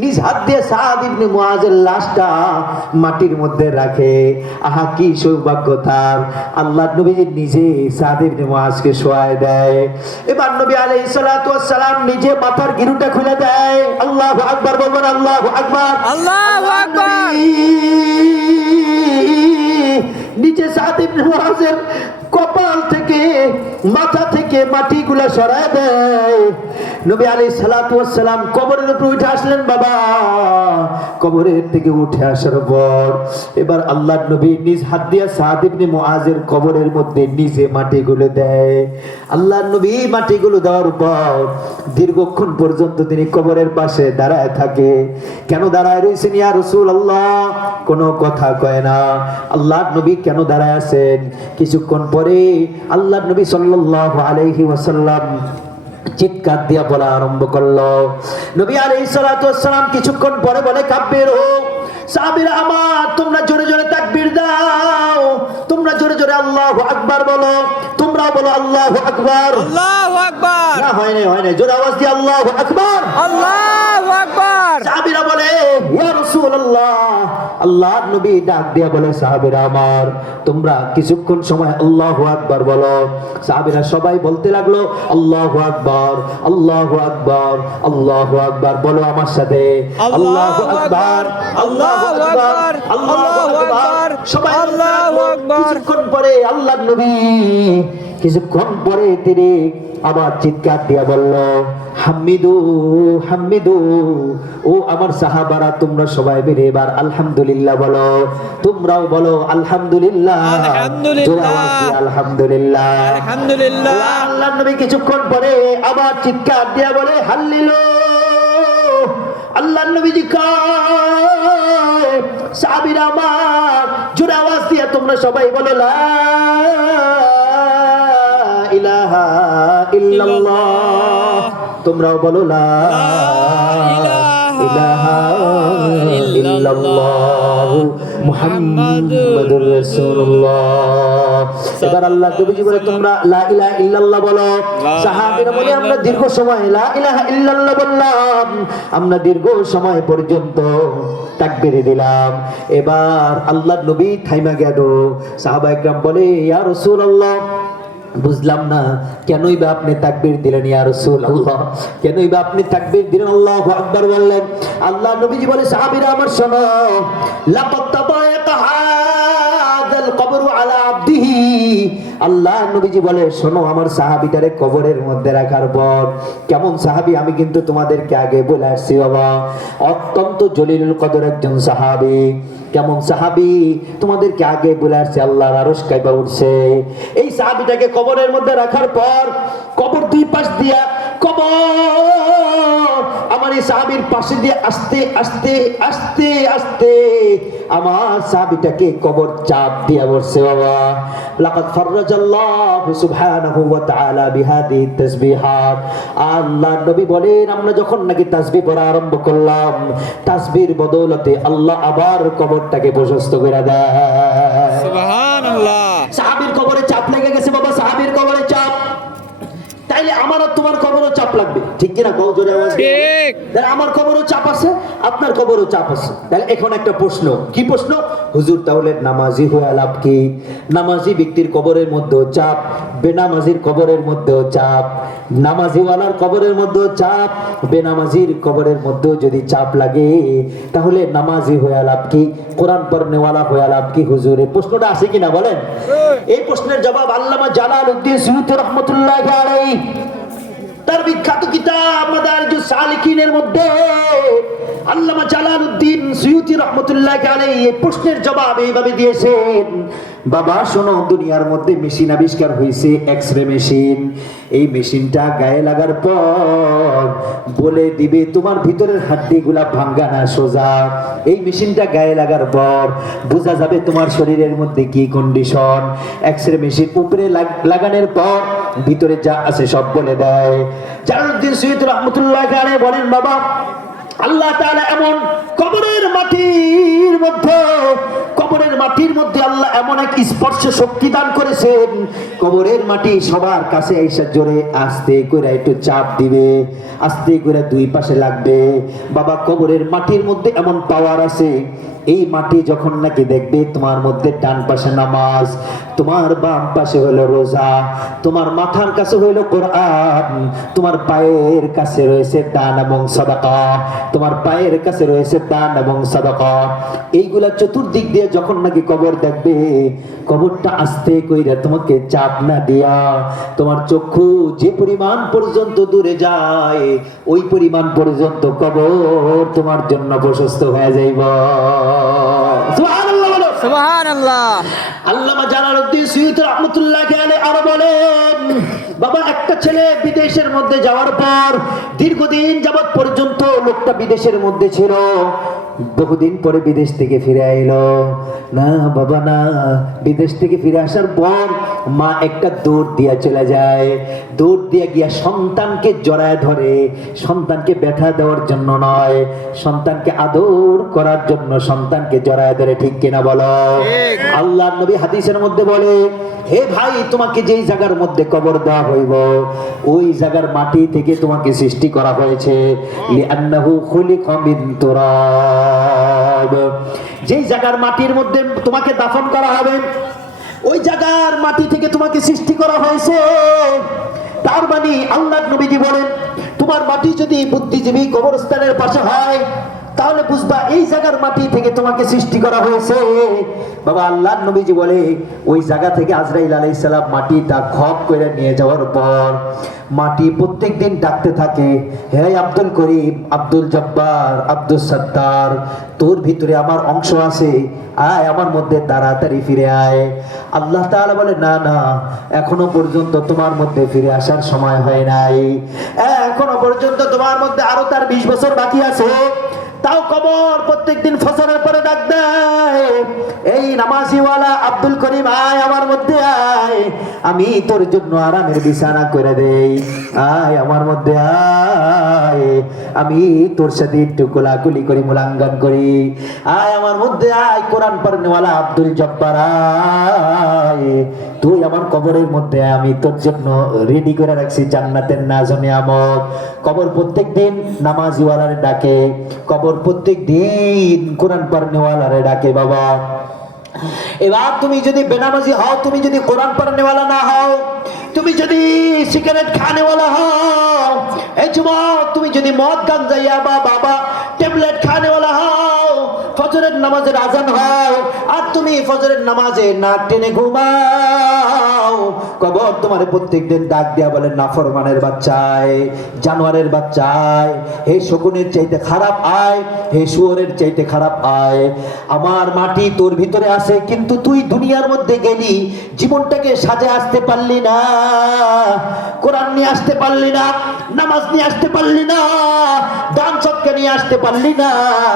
নিজ হাত দিয়ে সাদ ইবনে মুআজের লাশটা মাটির মধ্যে রাখে। আহা কি সৌভাগ্য তার! আল্লাহর নবী নিজে সাদ ইবনে মুআজকে শোয়ায় দেয়। এবার নবী আলাইহিস সালাতু ওয়াস সালাম নিজে মাথার গিরুটা খুলে দেয়। আল্লাহু আকবার বলবেন, আল্লাহু আকবার, আল্লাহু আকবার। নিচে সাদ ইবনে মুআজের কপাল থেকে মাথা থেকে মাটিগুলা সরায় দেয়। নবী আলাইহিস সালাতু ওয়াস সালাম কবরের উপরে উঠে আসলেন। বাবা কবরের থেকে উঠে আসার পর এবার আল্লাহর নবী নিজ হাত দিয়ে সাদ ইবনে মুআজের কবরের মধ্যে নিজে মাটিগুলো দেয়। আল্লাহর নবী মাটিগুলো দেওয়ার পর দীর্ঘক্ষণ পর্যন্ত তিনি কবরের পাশে দাঁড়ায় থাকে। কেন দাঁড়ায় রয়েছেন ইয়া রাসূলুল্লাহ? কোনো কথা কয় না। আল্লাহর নবী কেন দাঁড়ায় আছেন? কিছুক্ষণ পরে আল্লাহর নবী সাল্লাল্লাহু আলাইহি ওয়াসাল্লাম চিৎকার দিয়া বলা আরম্ভ করলো। নবী আলাইহিস সালাতু ওয়াস সালাম কিছুক্ষণ পরে বলে, কাব্বিরু, সাহাবীরা আমার, তোমরা জোরে জোরে তাকবীর দাও, তোমরা জোরে জোরে আল্লাহু আকবার বলো, তোমরাও বলো আল্লাহু আকবার। আল্লাহু আকবার। না হয় না, জোরে আওয়াজ দিয়ে আল্লাহু আকবার। আল্লাহু আকবার। সাহাবীরা বলে, ইয়া রাসূলুল্লাহ, আল্লাহর নবী ডাক দিয়া বলে, সাহাবীরা আমার, তোমরা কিছুক্ষণ সময় আল্লাহু আকবার বলো। সাহাবীরা সবাই বলতে লাগলো, আল্লাহু আকবার, আল্লাহু আকবার, আল্লাহু আকবার। বলো আমার সাথে, আল্লাহু আকবার, আল্লাহু আকবার, আল্লাহু আকবার। সবাই আল্লাহু আকবার। কিছুক্ষণ পরে আল্লাহর নবী কিছুক্ষণ পরে তিনি আবার চিৎকার দিয়া বলল, হামিদু হামিদু। ও আমার সাহাবারা, তোমরা সবাই মিলে এবার আলহামদুলিল্লাহ বলো। তোমরাও বলো আলহামদুলিল্লাহ, আলহামদুলিল্লাহ, আলহামদুলিল্লাহ, আলহামদুলিল্লাহ। আল্লাহর নবী কিছুক্ষণ পরে আবার চিৎকার দিয়া বলে, হাল্লিলু। আল্লাহর নবীজি কয়, সাহাবীরা আমার, জোরে আওয়াজ দিয়ে তোমরা সবাই বলো, লা ইলাহা ইল্লাল্লাহ। তোমরাও বলো, লা ইলাহা ইল্লাল্লাহ মুহাম্মাদুর রাসূলুল্লাহ। এবার আল্লাহ নবীজি বলে, তোমরা লা ইলাহা ইল্লাল্লাহ বলো। সাহাবীরা বলে, আমরা দীর্ঘ সময় লা ইলাহা ইল্লাল্লাহ বললাম, আমরা দীর্ঘ সময় পর্যন্ত তাকবীর দিলাম। এবার আল্লাহর নবী থাইমা গেল। সাহাবা একরাম বলে, ইয়া রাসূলুল্লাহ, বুঝলাম না কেনই বা আপনি তাকবীর দিলেন ইয়া রাসূলুল্লাহ, কেনই বা আপনি তাকবীর দিলেন, আল্লাহু আকবার বললেন। আল্লাহ নবীজি বলে, সাহাবীরা আমার শোনো, লাকাদ তাদায়াকা হাযাল কবরু আলা আবদিহি। আল্লাহ নবীজি বলে, শোনো, আমার সাহাবীটারে কবরের মধ্যে রাখার পর কেমন সাহাবী আমি কিন্তু তোমাদেরকে আগে বলে আসছি বাবা, অত্যন্ত জলিলুল কদর একজন সাহাবী। কেমন সাহাবী তোমাদেরকে আগে বলে আসছে, আল্লাহর আরশ কাঁপা উঠছে। এই সাহাবীটাকে কবরের মধ্যে রাখার পর কবর দুই পাশ দিয়া কবর আমার এই সাহাবীর পাশে দিয়ে আস্তে আস্তে আস্তে আস্তে আমার সাহাবীটাকে কবর চাপ দিয়া বসছে বাবা। লাকাদ ফাররাজাল্লাহু সুবহানাহু ওয়া তাআলা বিহাদিহি তাসবিহাত। আল্লাহ নবী বলেন, আমরা যখন নাকি তাসবিহ পড়া আরম্ভ করলাম, তাসবিহর বদৌলতে আল্লাহ আবার কবরটাকে প্রশস্ত করে দেয়। সুবহানাল্লাহ। সাহাবীর কবরে চাপ লেগে গেছে বাবা, সাহাবীর কবরে চাপ। তাইলে আমার আর তোমার কবরও চাপ লাগবে, ঠিক কিনা? কও জোরে আওয়াজ দিয়ে। ঠিক। তাহলে আমার কবরও চাপ আছে, আপনার কবরও চাপ আছে। তাহলে এখন একটা প্রশ্ন, কি প্রশ্ন? হুজুর, তাহলে নামাজি হওয়া লাভ কি? নামাজি ব্যক্তির কবরের মধ্যেও চাপ, বেনামাজির কবরের মধ্যেও চাপ, নামাজিওয়ালার কবরের মধ্যেও চাপ, বেনামাজির কবরের মধ্যেও যদি চাপ লাগে, তাহলে নামাজি হওয়া লাভ কি? কোরআন পড়নেওয়ালা হওয়া লাভ কি? হুজুর, এই প্রশ্নটা আছে কিনা বলেন? এই প্রশ্নের জবাব আল্লামা জালালউদ্দিন সুয়ুতী রাহমাতুল্লাহি আলাইহি তার বিখ্যাত কিতাব মাদারিজুস সালিকিনের মধ্যে আল্লামা জালালউদ্দিন সুয়ুতী রাহমাতুল্লাহি আলাইহি এই প্রশ্নের জবাব এইভাবে দিয়েছেন। বাবা শোনো, দুনিয়ার মধ্যে মেশিন আবিষ্কার হয়েছে, এক্সরে মেশিন। এই মেশিনটা গায়ে লাগার পর বলে দিবে তোমার ভিতরের হাড্ডিগুলা ভাঙ্গা না সোজা। এই মেশিনটা গায়ে লাগার পর বোঝা যাবে তোমার শরীরের মধ্যে কি কন্ডিশন। এক্সরে মেশিন উপরে লাগানোর পর ভিতরে যা আছে সব বলে দেয়। জালালউদ্দিন সুয়ুতী রাহমাতুল্লাহি আলাইহি বলেন, বাবা আল্লাহ তাআলা এমন কবরের মাটির মধ্যে, কবরের মাটির মধ্যে আল্লাহ এমন এক স্পর্শ শক্তি দান করেছেন, কবরের মাটি সবার কাছে এসে জোরে আস্তে করে একটু চাপ দিবে, আস্তে করে দুই পাশে লাগবে। বাবা, কবরের মাটির মধ্যে এমন পাওয়ার আছে, এই মাটি যখন নাকি দেখবে তোমার মধ্যে ডান পাশে নামাজ, তোমার বাম পাশে হলো রোজা, তোমার মাথার কাছে হলো কোরআন, তোমার পায়ের কাছে রয়েছে দান এবং সাদাকা, তোমার পায়ের কাছে রয়েছে দান এবং সাদাকা, এইগুলা চতুর্দিক দিয়ে যখন নাকি কবর দেখবে, কবরটা আস্তে কইরা তোমাকে চাপ না দিয়া তোমার চক্ষু যে পরিমাণ পর্যন্ত দূরে যায়, ওই পরিমাণ পর্যন্ত কবর তোমার জন্য প্রশস্ত হয়ে যাইব। সুবহানাল্লাহ বলো। সুবহানাল্লাহ। আল্লামা জালালউদ্দিন সুয়ুতী রাহমাতুল্লাহি আলাইহি আরো বলেন, বাবা, একটা ছেলে বিদেশের মধ্যে যাওয়ার পর দীর্ঘদিন যাবত পর্যন্ত লোকটা বিদেশের মধ্যে ছিল, বহুদিন পরে বিদেশ থেকে ফিরে আইলো না বাবা না। বিদেশ থেকে ফিরে আসার পর মা একটা দৌড় দিয়া চলে যায়, দৌড় দিয়া গিয়া সন্তানকে জড়ায় ধরে, সন্তানকে ব্যথা দেওয়ার জন্য নয়, সন্তানকে আদর করার জন্য সন্তানকে জড়ায় ধরে। ঠিক কিনা বলো? ঠিক। আল্লাহর নবী হাদিসের মধ্যে বলে, হে ভাই, তোমাকে যেই জায়গার মধ্যে কবর দেওয়া হইব, ওই জায়গার মাটি থেকে তোমাকে সৃষ্টি করা হয়েছে। লিআন্নাহু খুলিকা মিন তুরাব। যেই জায়গার মাটির মধ্যে তোমাকে দাফন করা হবে, ওই জায়গার মাটি থেকে তোমাকে সৃষ্টি করা হয়েছে। তার মানে আল্লাহর নবীজি বলেন, তোমার মাটি যদি বুদ্ধিজীবী কবরস্থানের পাশে হয়, তাহলে বুঝবা এই জায়গার মাটি থেকে তোমাকে সৃষ্টি করা হয়েছে। বাবা, আল্লাহর নবীজি বলে, ওই জায়গা থেকে আজরাইল আলাইহিস সালাম মাটিটা খপ করে নিয়ে যাওয়ার পর মাটি প্রত্যেকদিন ডাকতে থাকে, হে আব্দুল করিম, আব্দুল জব্বার, আব্দুল সত্তার, তোর ভিতরে আমার অংশ আছে, আয় আমার মধ্যে তাড়াতাড়ি ফিরে আয়। আল্লাহ তাআলা বলে, না না, এখনো পর্যন্ত তোমার মধ্যে ফিরে আসার সময় হয় নাই, এখনো পর্যন্ত তোমার মধ্যে আরো তার 20 বছর বাকি আছে। তাও কবর প্রত্যেকদিন ফজরের পরে ডাক দেয়, এই নামাজিওয়ালা আব্দুল করিম, আয় আমার মধ্যে আয়, আমি তোর জন্য আরামের বিছানা করে দেই, আয় আমার মধ্যে আয়, আমি তোর সাথে একটু কোলাকুলি করি, মূল্যাঙ্কন করি, আয় আমার মধ্যে আয়, কোরআন পড়নেওয়ালা আব্দুল জব্বার, আয়, তুই আমার কবরের মধ্যে, আমি তোর জন্য রেডি করে রাখছি জান্নাতের নাজ ও নিয়ামত। কবর প্রত্যেকদিন নামাজিওয়ালারে ডাকে, কবর প্রত্যেক দিন কোরআন পড়নেওয়ালারে ডাকে। বাবা, এবার তুমি যদি বেনামাজি হও, তুমি যদি কোরআন পড়নেওয়ালা না হও, তুমি যদি সিগারেট খানেওয়ালা হও, এই যুবক, তুমি যদি মদ গাঞ্জাইয়া বা বাবা ট্যাবলেট খানেওয়ালা হও, ফজরের নামাজের আজান হয় আর তুমি ফজরের নামাজে নাক টেনে ঘুমাও, কবর তোমার প্রত্যেকদিন ডাক দিয়া বলে, নাফরমানের বাচ্চায়, জানোয়ারের বাচ্চায়, হে শকুনের চাইতে খারাপ আয়, হে শুয়োরের চাইতে খারাপ আয়, আমার মাটি তোর ভিতরে আছে, কিন্তু তুই দুনিয়ার মধ্যে গেলি, জীবনটাকে সাজে আসতে পারলি না, কোরআন নিয়ে আসতে পারলি না, নামাজ নিয়ে আসতে পারলি না, দান সদকা নিয়ে আসতে পারলি না।